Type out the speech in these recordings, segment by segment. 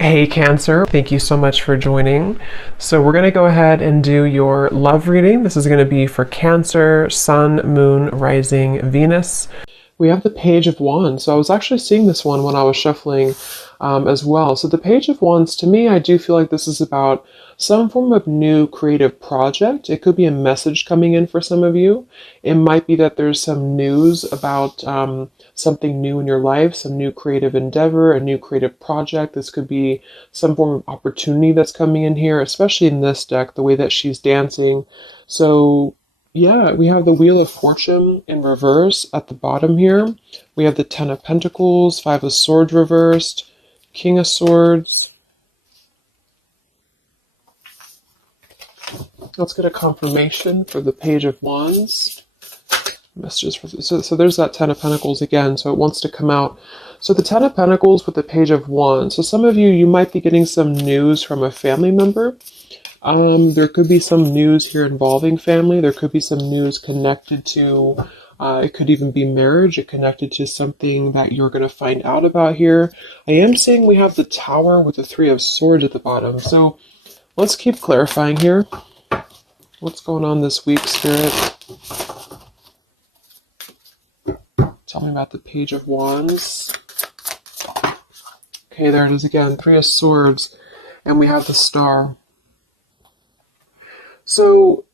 Hey Cancer, thank you so much for joining. So we're going to go ahead and do your love reading. This is going to be for Cancer, Sun, Moon, Rising, Venus. We have the Page of Wands. So I was actually seeing this one when I was shuffling as well. So the Page of Wands, to me, I do feel like this is about some form of new creative project. It could be a message coming in for some of you. It might be that there's some news about something new in your life, some new creative endeavor, a new creative project. This could be some form of opportunity that's coming in here, especially in this deck, the way that she's dancing. So yeah, we have the Wheel of Fortune in reverse at the bottom here. We have the Ten of Pentacles, Five of Swords reversed, King of Swords. Let's get a confirmation for the Page of Wands. Messages for so there's that Ten of Pentacles again, so it wants to come out. So the Ten of Pentacles with the Page of Wands. So some of you might be getting some news from a family member. There could be some news here involving family. There could be some news connected to, it could even be marriage. It connected to something that you're going to find out about here. I am seeing we have the Tower with the Three of Swords at the bottom. So let's keep clarifying here. What's going on this week, Spirit? Tell me about the Page of Wands. Okay, there it is again. Three of Swords. And we have the Star. So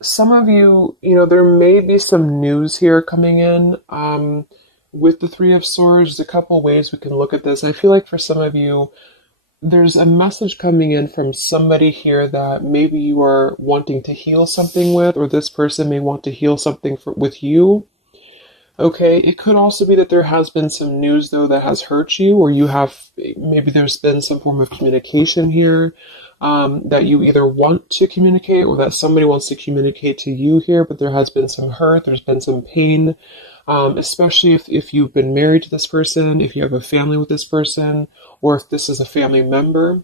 some of you, there may be some news here coming in with the Three of Swords. There's a couple ways we can look at this. I feel like for some of you, there's a message coming in from somebody here that maybe you are wanting to heal something with, or this person may want to heal something with you. Okay, it could also be that there has been some news, though, that has hurt you, or maybe there's been some form of communication here that you either want to communicate or that somebody wants to communicate to you here, but there has been some hurt, there's been some pain, especially if you've been married to this person, if you have a family with this person, or if this is a family member.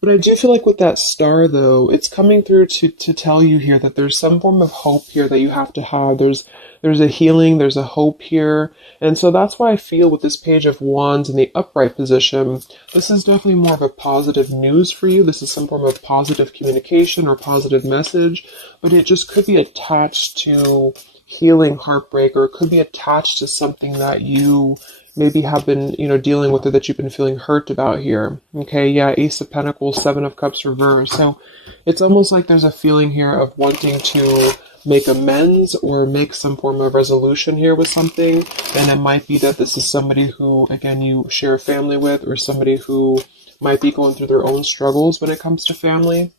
But I do feel like with that Star, though, it's coming through to tell you here that there's some form of hope here that you have to have. There's a healing, there's a hope here. And so that's why I feel with this Page of Wands in the upright position, this is definitely more of a positive news for you. This is some form of positive communication or positive message, but it just could be attached to healing heartbreak, or it could be attached to something that you maybe have been, dealing with, or that you've been feeling hurt about here. Okay, yeah, Ace of Pentacles, Seven of Cups reversed. So it's almost like there's a feeling here of wanting to make amends or make some form of resolution here with something. And it might be that this is somebody who, again, you share a family with, or somebody who might be going through their own struggles when it comes to family.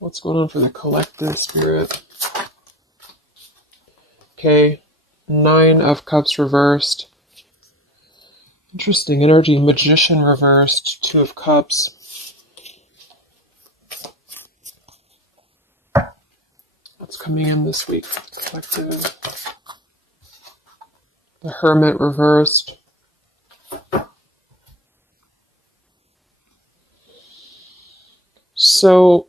What's going on for the collective, Spirit? Okay. Nine of Cups reversed. Interesting energy. Magician reversed. Two of Cups. What's coming in this week? Collective. The Hermit reversed. So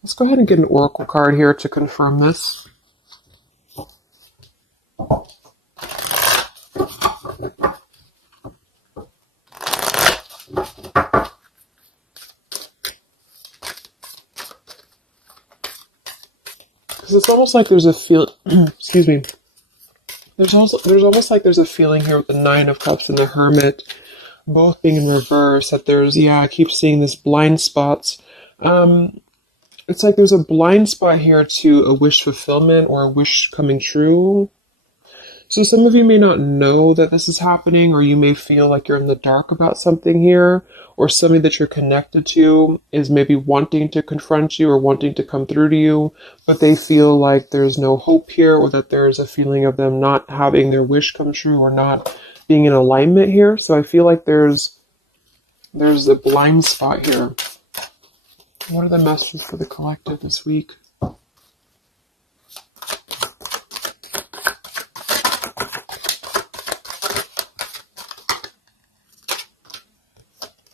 let's go ahead and get an oracle card here to confirm this. Because it's almost like there's a feel. Excuse me. There's almost like there's a feeling here with the Nine of Cups and the Hermit, both being in reverse. That I keep seeing this blind spots. It's like there's a blind spot here to a wish fulfillment or a wish coming true. So some of you may not know that this is happening, or you may feel like you're in the dark about something here, or somebody that you're connected to is maybe wanting to confront you or wanting to come through to you, but they feel like there's no hope here, or that there's a feeling of them not having their wish come true or not being in alignment here. So I feel like there's a blind spot here. What are the messages for the collective this week?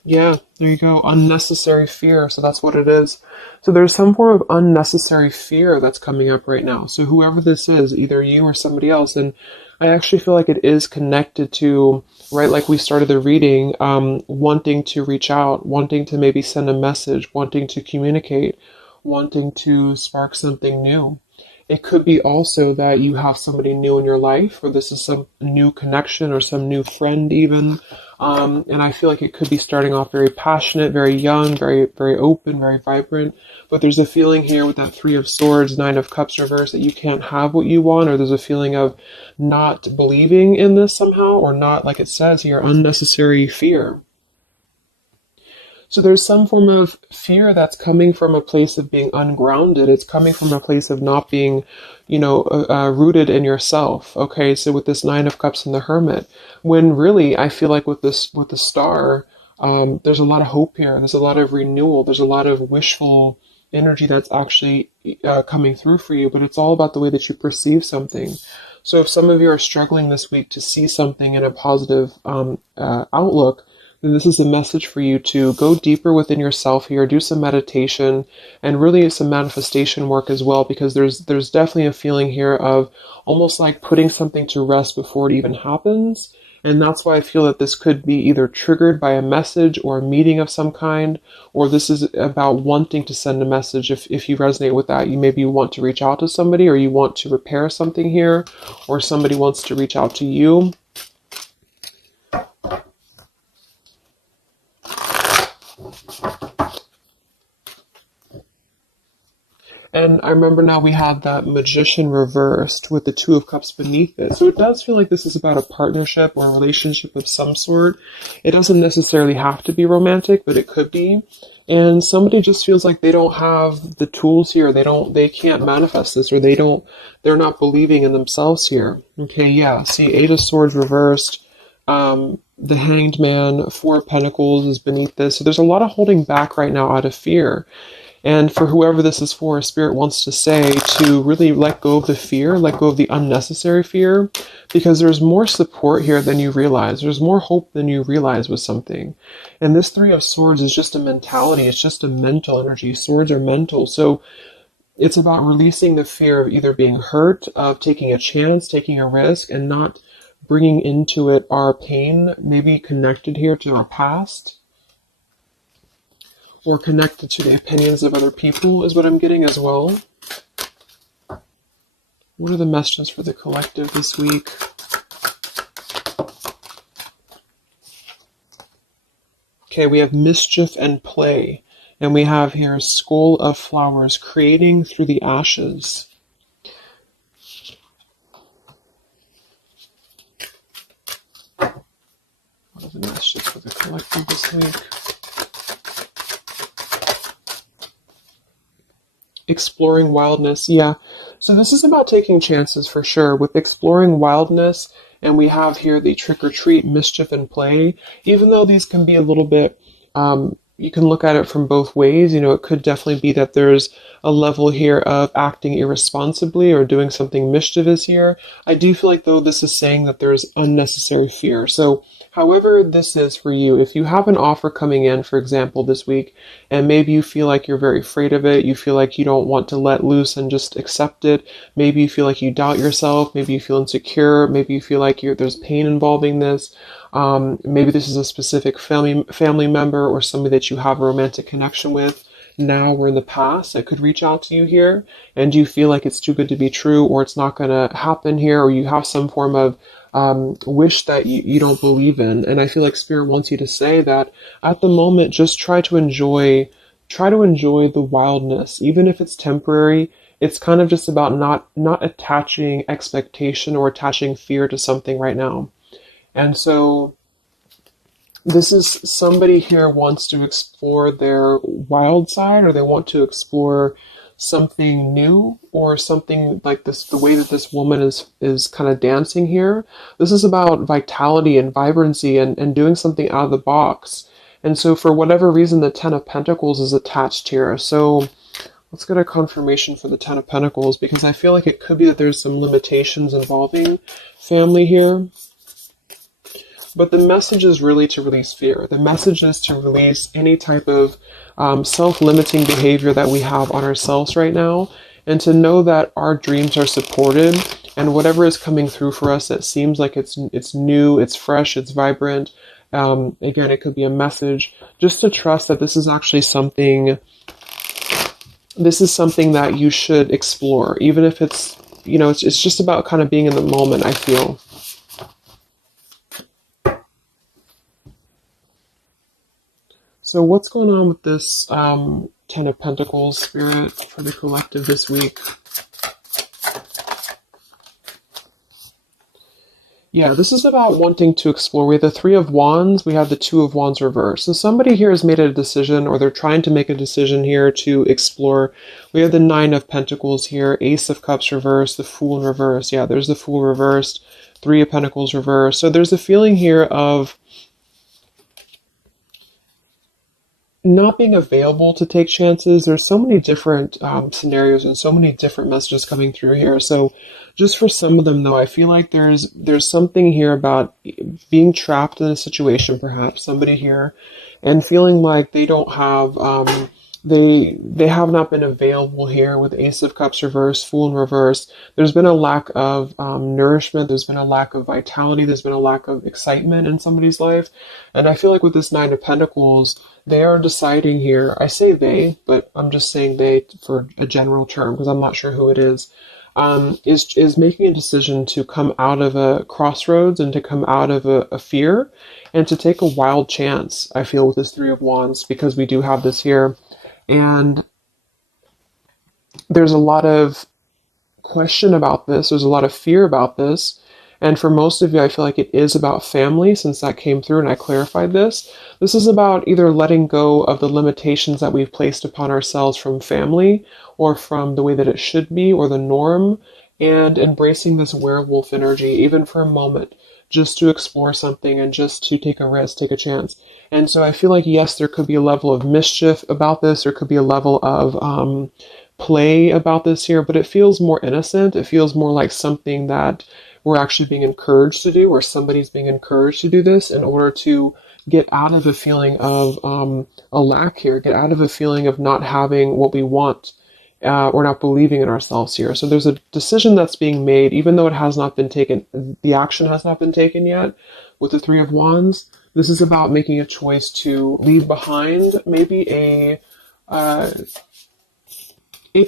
Yeah, there you go. Unnecessary fear. So that's what it is. So there's some form of unnecessary fear that's coming up right now. So whoever this is, either you or somebody else, and I actually feel like it is connected to, right, like we started the reading, wanting to reach out, wanting to maybe send a message, wanting to communicate, wanting to spark something new. It could be also that you have somebody new in your life, or this is some new connection or some new friend even. And I feel like it could be starting off very passionate, very young, very, very open, very vibrant. But there's a feeling here with that Three of Swords, Nine of Cups reverse that you can't have what you want, or there's a feeling of not believing in this somehow, or not, like it says here, unnecessary fear. So there's some form of fear that's coming from a place of being ungrounded. It's coming from a place of not being, rooted in yourself. Okay, so with this Nine of Cups and the Hermit, when really I feel like with the Star, there's a lot of hope here. There's a lot of renewal. There's a lot of wishful energy that's actually coming through for you. But it's all about the way that you perceive something. So if some of you are struggling this week to see something in a positive outlook, then this is a message for you to go deeper within yourself here, do some meditation, and really some manifestation work as well, because there's definitely a feeling here of almost like putting something to rest before it even happens. And that's why I feel that this could be either triggered by a message or a meeting of some kind, or this is about wanting to send a message. If you resonate with that, you want to reach out to somebody, or you want to repair something here, or somebody wants to reach out to you. And I remember now we have that Magician reversed with the Two of Cups beneath it. So it does feel like this is about a partnership or a relationship of some sort. It doesn't necessarily have to be romantic, but it could be. And somebody just feels like they don't have the tools here. They can't manifest this, or they're not believing in themselves here. Okay, yeah. See, Eight of Swords reversed. The Hanged Man, Four of Pentacles is beneath this. So there's a lot of holding back right now out of fear. And for whoever this is for, Spirit wants to say to really let go of the fear, let go of the unnecessary fear, because there's more support here than you realize. There's more hope than you realize with something. And this Three of Swords is just a mentality. It's just a mental energy. Swords are mental. So it's about releasing the fear of either being hurt, of taking a chance, taking a risk, and not bringing into it our pain, maybe connected here to our past, or connected to the opinions of other people is what I'm getting as well. What are the messages for the collective this week? Okay, we have mischief and play. And we have here Skull of Flowers, creating through the ashes. What are the messages for the collective this week? Exploring wildness, yeah. So this is about taking chances for sure with exploring wildness, and we have here the trick or treat, mischief and play. Even though these can be a little bit, you can look at it from both ways. It could definitely be that there's a level here of acting irresponsibly or doing something mischievous here. I do feel like though this is saying that there's unnecessary fear. So however this is for you, if you have an offer coming in, for example, this week, and maybe you feel like you're very afraid of it, you feel like you don't want to let loose and just accept it, maybe you feel like you doubt yourself, maybe you feel insecure, maybe you feel like there's pain involving this, maybe this is a specific family member or somebody that you have a romantic connection with now or in the past that could reach out to you here, and you feel like it's too good to be true, or it's not going to happen here, or you have some form of wish that you don't believe in. And I feel like Spirit wants you to say that at the moment, just try to enjoy the wildness, even if it's temporary. It's kind of just about not attaching expectation or attaching fear to something right now. And so this is somebody here wants to explore their wild side, or they want to explore something new, or something like this, the way that this woman is kind of dancing here. This is about vitality and vibrancy and doing something out of the box. And so for whatever reason, the Ten of Pentacles is attached here. So let's get a confirmation for the Ten of Pentacles, because I feel like it could be that there's some limitations involving family here. But the message is really to release fear. The message is to release any type of self-limiting behavior that we have on ourselves right now, and to know that our dreams are supported, and whatever is coming through for us that seems like it's new, it's fresh, it's vibrant. Again, it could be a message. Just to trust that this is actually something. This is something that you should explore, even if it's, it's just about kind of being in the moment, I feel. So what's going on with this Ten of Pentacles, Spirit, for the collective this week? Yeah, this is about wanting to explore. We have the Three of Wands, we have the Two of Wands reversed. So somebody here has made a decision, or they're trying to make a decision here to explore. We have the Nine of Pentacles here, Ace of Cups reversed, the Fool in reverse. Yeah, there's the Fool reversed, Three of Pentacles reversed. So there's a feeling here of not being available to take chances. There's so many different scenarios and so many different messages coming through here. So just for some of them, though, I feel like there's something here about being trapped in a situation, perhaps somebody here, and feeling like they don't have they have not been available here with Ace of Cups reverse, Fool in reverse. There's been a lack of nourishment. There's been a lack of vitality. There's been a lack of excitement in somebody's life. And I feel like with this Nine of Pentacles, they are deciding here. I say they, but I'm just saying they for a general term because I'm not sure who it is. Is making a decision to come out of a crossroads and to come out of a fear and to take a wild chance, I feel, with this Three of Wands, because we do have this here. And there's a lot of question about this. There's a lot of fear about this. And for most of you, I feel like it is about family, since that came through and I clarified this. This is about either letting go of the limitations that we've placed upon ourselves from family or from the way that it should be or the norm, and embracing this werewolf energy, even for a moment, just to explore something and just to take a risk, take a chance. And so I feel like, yes, there could be a level of mischief about this. There could be a level of play about this here, but it feels more innocent. It feels more like something that we're actually being encouraged to do, or somebody's being encouraged to do this in order to get out of a feeling of a lack here, get out of a feeling of not having what we want, or not believing in ourselves here. So there's a decision that's being made, even though it has not been taken, the action has not been taken yet with the Three of Wands. This is about making a choice to leave behind maybe it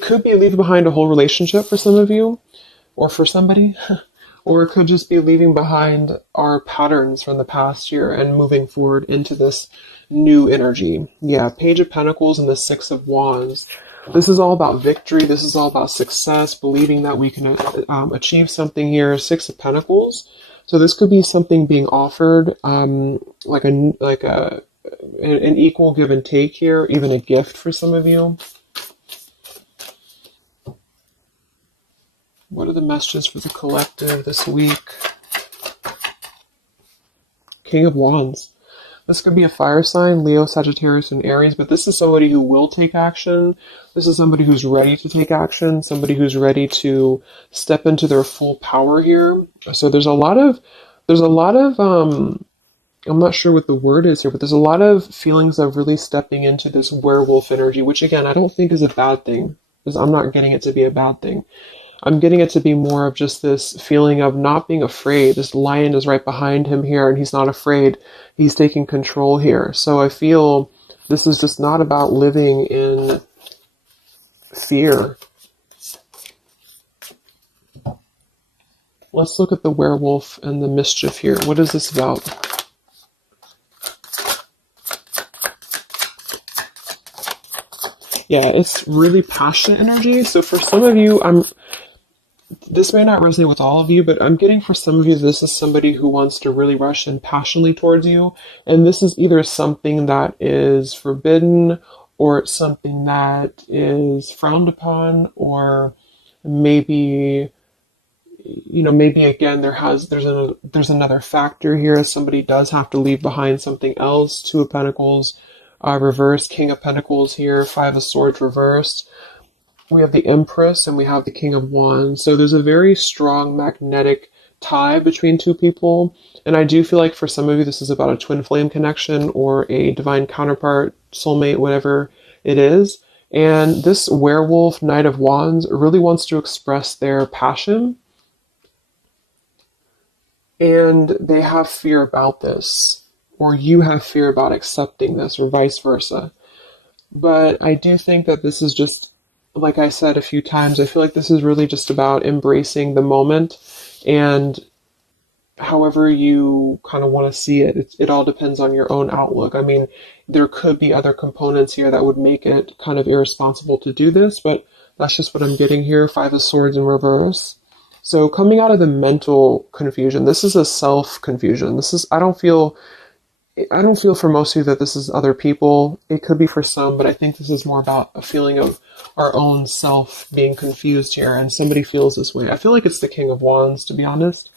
could be leaving behind a whole relationship for some of you, or for somebody, or it could just be leaving behind our patterns from the past year and moving forward into this new energy. Yeah, Page of Pentacles and the Six of Wands. This is all about victory. This is all about success, believing that we can achieve something here. Six of Pentacles. So this could be something being offered, like an equal give and take here, even a gift for some of you. What are the messages for the collective this week? King of Wands. This could be a fire sign, Leo, Sagittarius, and Aries, but this is somebody who will take action. This is somebody who's ready to take action, somebody who's ready to step into their full power here. So there's a lot of, I'm not sure what the word is here, but there's a lot of feelings of really stepping into this werewolf energy, which again, I don't think is a bad thing, because I'm not getting it to be a bad thing. I'm getting it to be more of just this feeling of not being afraid. This lion is right behind him here, and he's not afraid. He's taking control here. So I feel this is just not about living in fear. Let's look at the werewolf and the mischief here. What is this about? Yeah, it's really passionate energy. So for some of you, this may not resonate with all of you, but I'm getting for some of you, this is somebody who wants to really rush in passionately towards you. And this is either something that is forbidden, or it's something that is frowned upon, or maybe, maybe again, there's another factor here. Somebody does have to leave behind something else. Two of Pentacles reversed, King of Pentacles here, Five of Swords reversed. We have the Empress and we have the King of Wands. So there's a very strong magnetic tie between two people. And I do feel like for some of you, this is about a twin flame connection or a divine counterpart, soulmate, whatever it is. And this werewolf, Knight of Wands, really wants to express their passion. And they have fear about this, or you have fear about accepting this, or vice versa. But I do think that this is just, like I said a few times, I feel like this is really just about embracing the moment, and however you kind of want to see it, it all depends on your own outlook. I mean, there could be other components here that would make it kind of irresponsible to do this, but that's just what I'm getting here. Five of Swords in reverse. So coming out of the mental confusion, this is a self-confusion. This is, I don't feel for most of you that this is other people. It could be for some, but I think this is more about a feeling of our own self being confused here, and somebody feels this way. I feel like it's the King of Wands, to be honest.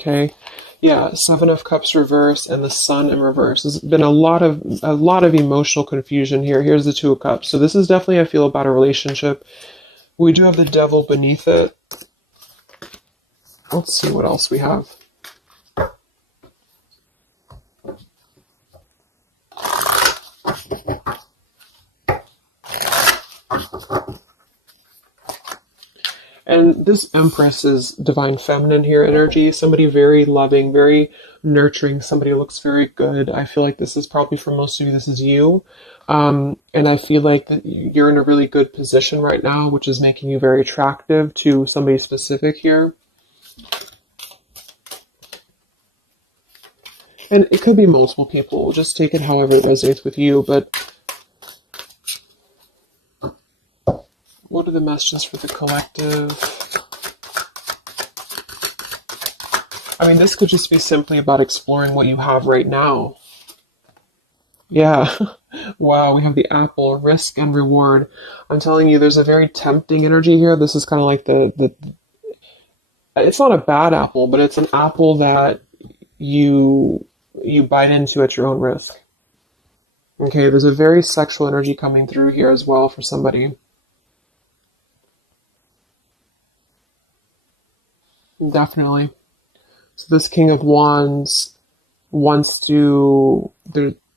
Okay. Yeah, Seven of Cups reverse and the Sun in reverse. There's been a lot of emotional confusion here. Here's the Two of Cups. So this is definitely, I feel, about a relationship. We do have the Devil beneath it. Let's see what else we have. And this Empress is divine feminine here energy. Somebody very loving, very nurturing. Somebody who looks very good. I feel like this is probably for most of you, this is you. And I feel like that you're in a really good position right now, which is making you very attractive to somebody specific here. And it could be multiple people. Just take it however it resonates with you. But what are the messages for the collective? I mean, this could just be simply about exploring what you have right now. Yeah. Wow, we have the apple, risk and reward. I'm telling you, there's a very tempting energy here. This is kind of like it's not a bad apple, but it's an apple that you bite into at your own risk. Okay, there's a very sexual energy coming through here as well for somebody. Definitely. So this King of Wands wants to,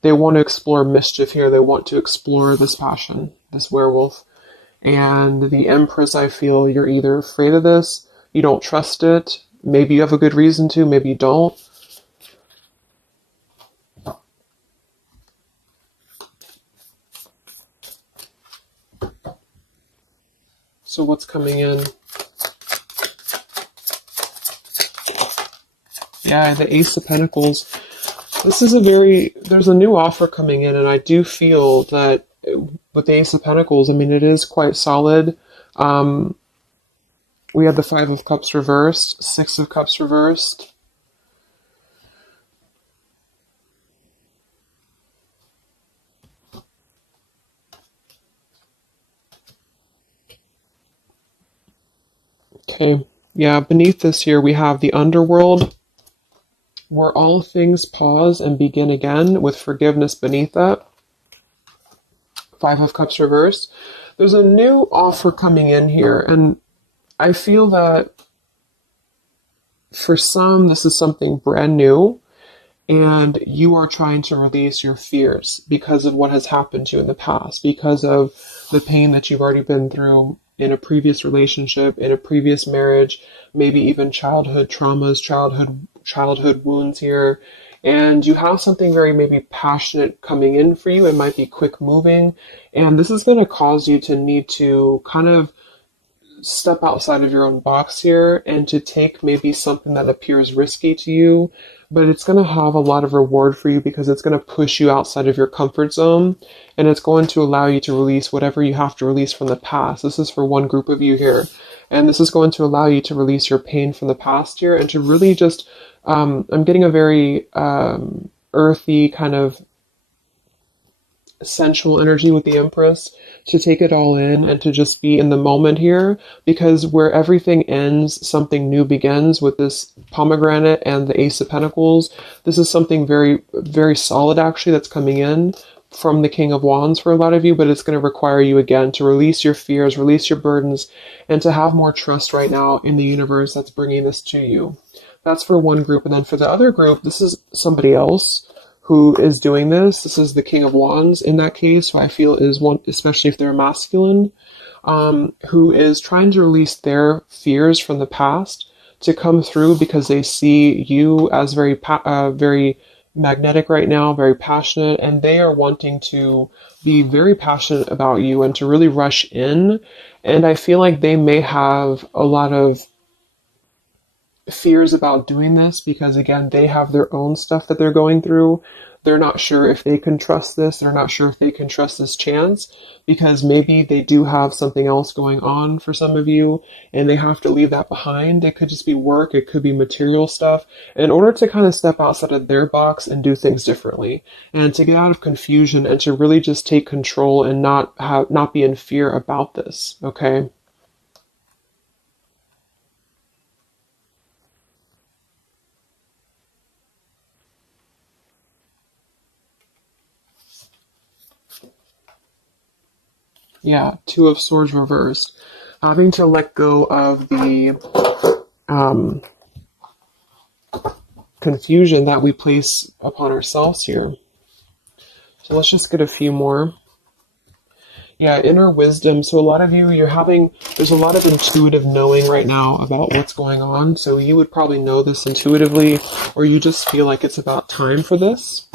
they want to explore mischief here. They want to explore this passion, this werewolf. And the Empress, I feel you're either afraid of this, you don't trust it, maybe you have a good reason to, maybe you don't. So what's coming in? Yeah, the Ace of Pentacles. This is there's a new offer coming in, and I do feel that with the Ace of Pentacles, I mean, it is quite solid. We have the Five of Cups reversed, Six of Cups reversed. Okay, yeah, beneath this here, we have the Underworld, where all things pause and begin again, with forgiveness beneath that. Five of Cups reversed. There's a new offer coming in here, and I feel that for some, this is something brand new, and you are trying to release your fears because of what has happened to you in the past, because of the pain that you've already been through in a previous relationship, in a previous marriage, maybe even childhood traumas, childhood wounds here. And you have something very maybe passionate coming in for you. It might be quick moving. And this is going to cause you to need to kind of step outside of your own box here and to take maybe something that appears risky to you, but it's going to have a lot of reward for you because it's going to push you outside of your comfort zone, and it's going to allow you to release whatever you have to release from the past. This is for one group of you here, and this is going to allow you to release your pain from the past here and to really just, I'm getting a very earthy kind of sensual energy with the Empress, to take it all in and to just be in the moment here, because where everything ends, something new begins with this pomegranate and the Ace of Pentacles. This is something very, very solid actually that's coming in from the King of Wands for a lot of you, but it's going to require you again to release your fears, release your burdens, and to have more trust right now in the universe that's bringing this to you. That's for one group. And then for the other group, this is somebody else who is doing this. This is the King of Wands in that case, who I feel is one, especially if they're masculine, who is trying to release their fears from the past to come through because they see you as very magnetic right now, very passionate, and they are wanting to be very passionate about you and to really rush in. And I feel like they may have a lot of fears about doing this because, again, they have their own stuff that they're going through. They're not sure if they can trust this. They're not sure if they can trust this chance because maybe they do have something else going on for some of you and they have to leave that behind. It could just be work. It could be material stuff in order to kind of step outside of their box and do things differently and to get out of confusion and to really just take control and not be in fear about this. Okay. Yeah, Two of Swords reversed. Having to let go of the confusion that we place upon ourselves here. So let's just get a few more. Yeah, inner wisdom. So a lot of you, there's a lot of intuitive knowing right now about what's going on. So you would probably know this intuitively, or you just feel like it's about time for this.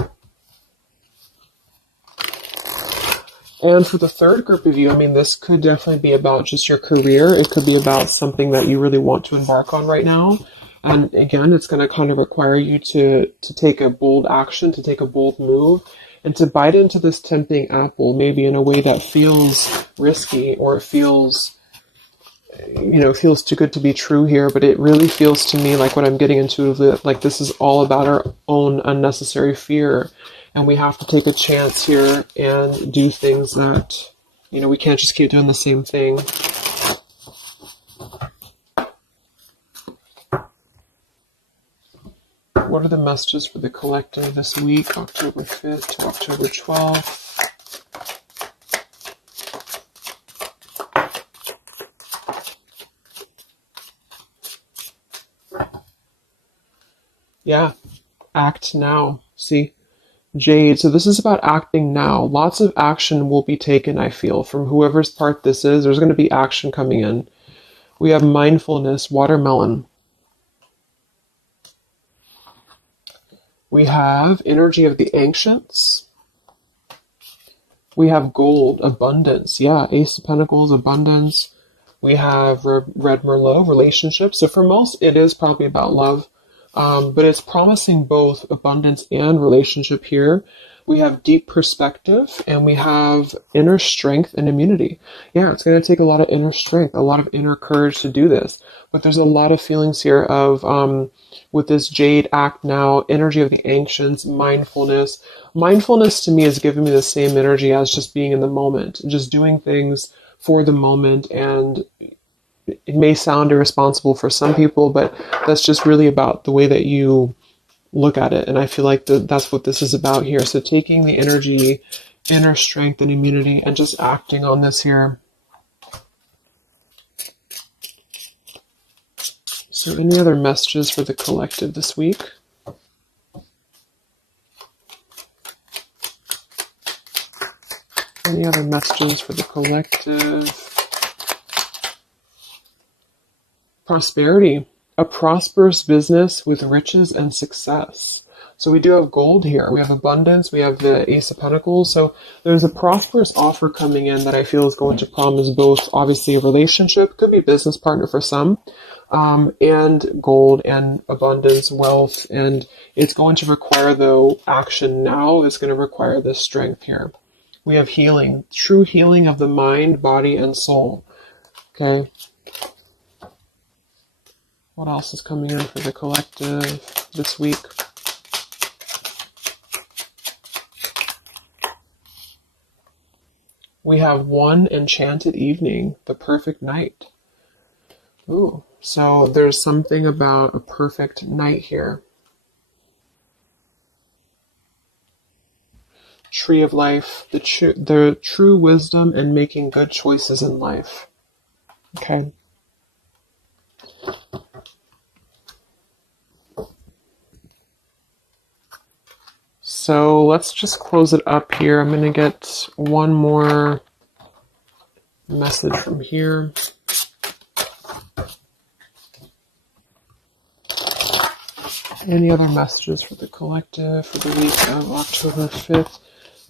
And for the third group of you, I mean, this could definitely be about just your career. It could be about something that you really want to embark on right now. And again, it's going to kind of require you to take a bold action, to take a bold move, and to bite into this tempting apple, maybe in a way that feels risky or it feels too good to be true here. But it really feels to me like what I'm getting intuitively, like this is all about our own unnecessary fear. And we have to take a chance here and do things that, we can't just keep doing the same thing. What are the messages for the collective this week, October 5th to October 12th? Yeah, act now. See? Jade, so this is about acting now. Lots of action will be taken, I feel, from whoever's part this is. There's going to be action coming in. We have mindfulness, watermelon. We have energy of the ancients. We have gold, abundance. Yeah, Ace of Pentacles, abundance. We have Red Merlot, relationships. So for most, it is probably about love. But it's promising both abundance and relationship here. We have deep perspective and we have inner strength and immunity. Yeah, it's going to take a lot of inner strength, a lot of inner courage to do this. But there's a lot of feelings here of, with this Jade, act now, energy of the ancients, mindfulness. Mindfulness to me is giving me the same energy as just being in the moment, just doing things for the moment. And it may sound irresponsible for some people, but that's just really about the way that you look at it. And I feel like that's what this is about here. So taking the energy, inner strength and immunity and just acting on this here. So any other messages for the collective this week? Any other messages for the collective? Prosperity, a prosperous business with riches and success. So we do have gold here. We have abundance. We have the Ace of Pentacles. So there's a prosperous offer coming in that I feel is going to promise both, obviously, a relationship, could be a business partner for some, and gold and abundance, wealth. And it's going to require, though, action now. It's going to require this strength here. We have healing, true healing of the mind, body, and soul. Okay. What else is coming in for the collective this week? We have one enchanted evening, the perfect night. Ooh, so there's something about a perfect night here. Tree of life, the true wisdom and making good choices in life. Okay. So let's just close it up here. I'm going to get one more message from here. Any other messages for the collective for the week of October 5th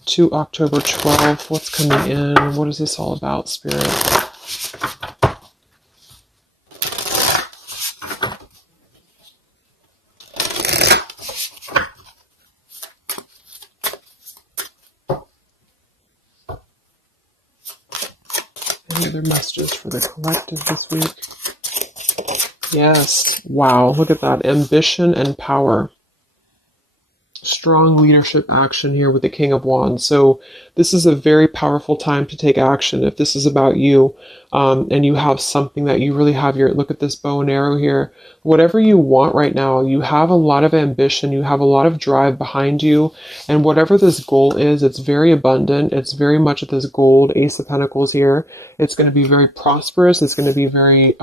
to October 12th? What's coming in? What is this all about, Spirit? Any other messages for the collective this week? Yes. Wow, look at that. Ambition and power. Strong leadership action here with the King of Wands. So this is a very powerful time to take action. If this is about you, and you have something that you really have your, look at this bow and arrow here, whatever you want right now, you have a lot of ambition, you have a lot of drive behind you, and whatever this goal is, it's very abundant. It's very much at this gold, Ace of Pentacles here. It's going to be very prosperous. It's going to be very,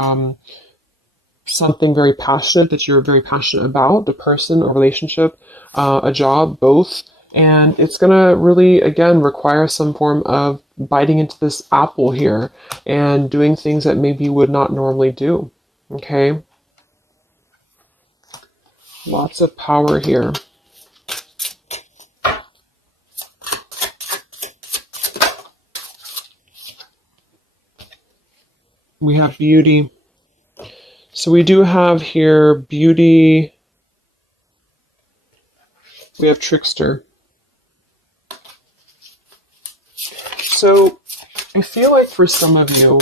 something very passionate that you're very passionate about, the person, a relationship, a job, both. And it's going to really, again, require some form of biting into this apple here and doing things that maybe you would not normally do. Okay? Lots of power here. We have beauty. So we do have here beauty. We have trickster. So I feel like for some of you,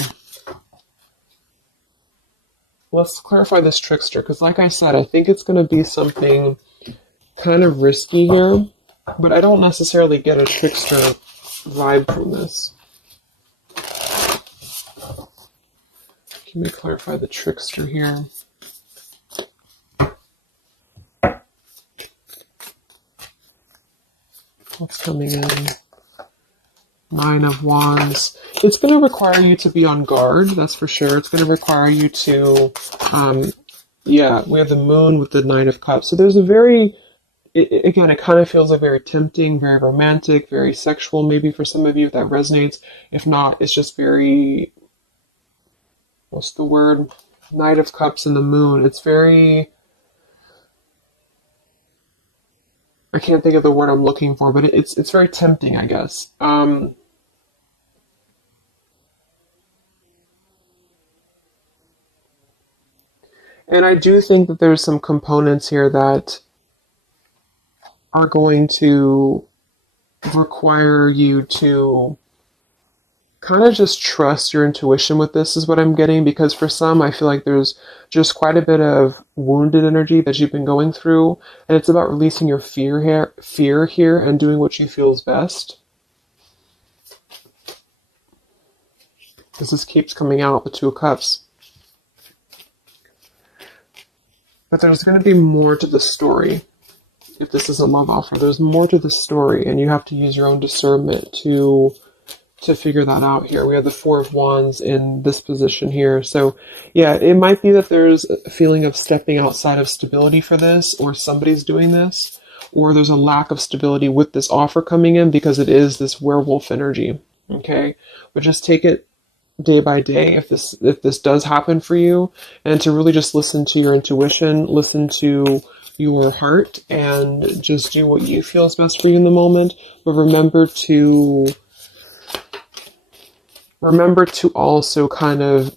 let's clarify this trickster, because like I said, I think it's going to be something kind of risky here, but I don't necessarily get a trickster vibe from this. Let me clarify the trickster here. What's coming in? Nine of Wands. It's going to require you to be on guard, that's for sure. It's going to require you to, yeah, we have the Moon with the Nine of Cups. So there's a very, again, it kind of feels like very tempting, very romantic, very sexual, maybe for some of you if that resonates. If not, it's just very, what's the word? Knight of Cups and the Moon. It's very, I can't think of the word I'm looking for, but it's very tempting, I guess. And I do think that there's some components here that are going to require you to kind of just trust your intuition with this, is what I'm getting, because for some, I feel like there's just quite a bit of wounded energy that you've been going through, and it's about releasing your fear here and doing what you feel is best. Because this keeps coming out, the Two of Cups. But there's going to be more to the story. If this is a love offer, there's more to the story, and you have to use your own discernment to figure that out here. We have the Four of Wands in this position here. So yeah, it might be that there's a feeling of stepping outside of stability for this, or somebody's doing this, or there's a lack of stability with this offer coming in because it is this werewolf energy. Okay? But just take it day by day if this does happen for you, and to really just listen to your intuition, listen to your heart, and just do what you feel is best for you in the moment. But remember to also kind of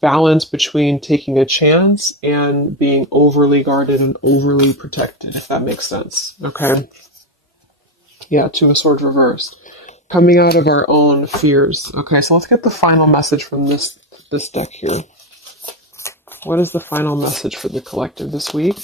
balance between taking a chance and being overly guarded and overly protected, if that makes sense. Okay? Yeah, Two of Swords reverse. Coming out of our own fears. Okay, so let's get the final message from this deck here. What is the final message for the collective this week?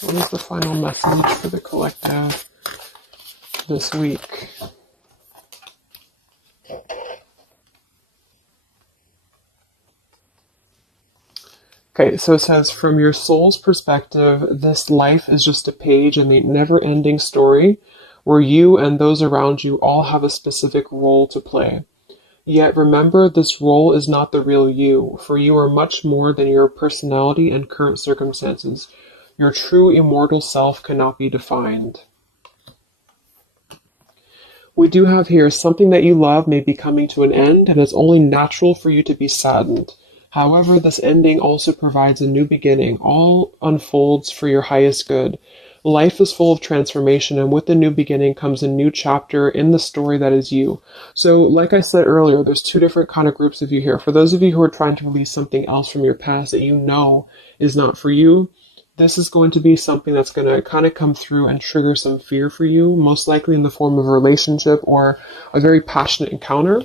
What is the final message for the collective this week. Okay, so it says, from your soul's perspective, this life is just a page in the never-ending story where you and those around you all have a specific role to play. Yet remember, this role is not the real you, for you are much more than your personality and current circumstances. Your true immortal self cannot be defined. We do have here, something that you love may be coming to an end, and it's only natural for you to be saddened. However, this ending also provides a new beginning. All unfolds for your highest good. Life is full of transformation, and with the new beginning comes a new chapter in the story that is you. So, like I said earlier, there's two different kind of groups of you here. For those of you who are trying to release something else from your past that you know is not for you, this is going to be something that's going to kind of come through and trigger some fear for you, most likely in the form of a relationship or a very passionate encounter.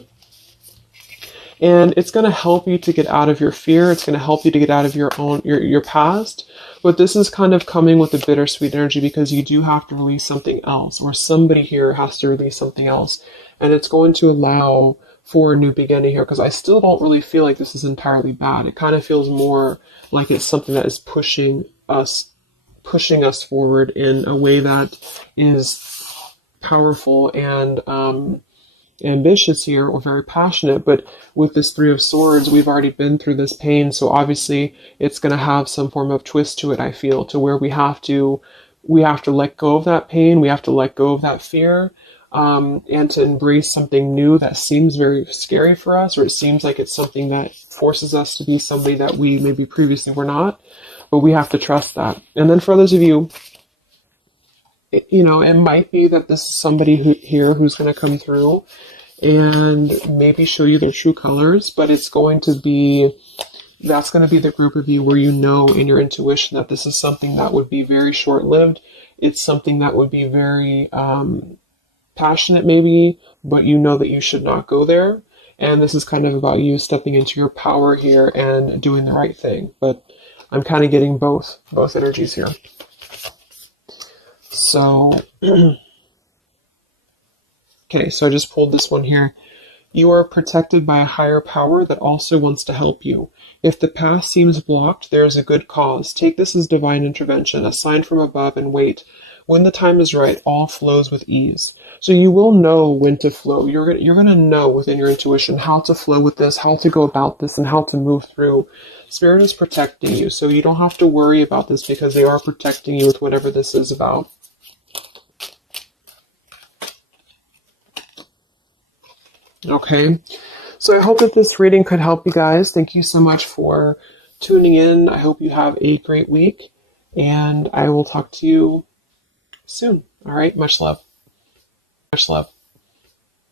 And it's going to help you to get out of your fear. It's going to help you to get out of your past. But this is kind of coming with a bittersweet energy because you do have to release something else, or somebody here has to release something else. And it's going to allow for a new beginning here, because I still don't really feel like this is entirely bad. It kind of feels more like it's something that is pushing us forward in a way that is powerful and ambitious here, or very passionate. But with this Three of Swords, we've already been through this pain, so obviously it's going to have some form of twist to it, I feel, to where we have to let go of that pain, we have to let go of that fear, and to embrace something new that seems very scary for us, or it seems like it's something that forces us to be somebody that we maybe previously were not, but we have to trust that. And then for others of you, it might be that this is somebody who's going to come through and maybe show you their true colors, but that's going to be the group of you where you know in your intuition that this is something that would be very short-lived. It's something that would be very passionate maybe, but you know that you should not go there. And this is kind of about you stepping into your power here and doing the right thing. But I'm kind of getting both energies here. So, okay, so I just pulled this one here. You are protected by a higher power that also wants to help you. If the path seems blocked, there is a good cause. Take this as divine intervention, a sign from above, and wait. When the time is right, all flows with ease. So you will know when to flow. You're going to know within your intuition how to flow with this, how to go about this, and how to move through. Spirit is protecting you, so you don't have to worry about this because they are protecting you with whatever this is about. Okay, so I hope that this reading could help you guys. Thank you so much for tuning in. I hope you have a great week, and I will talk to you soon. All right, much love. Much love.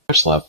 Much love.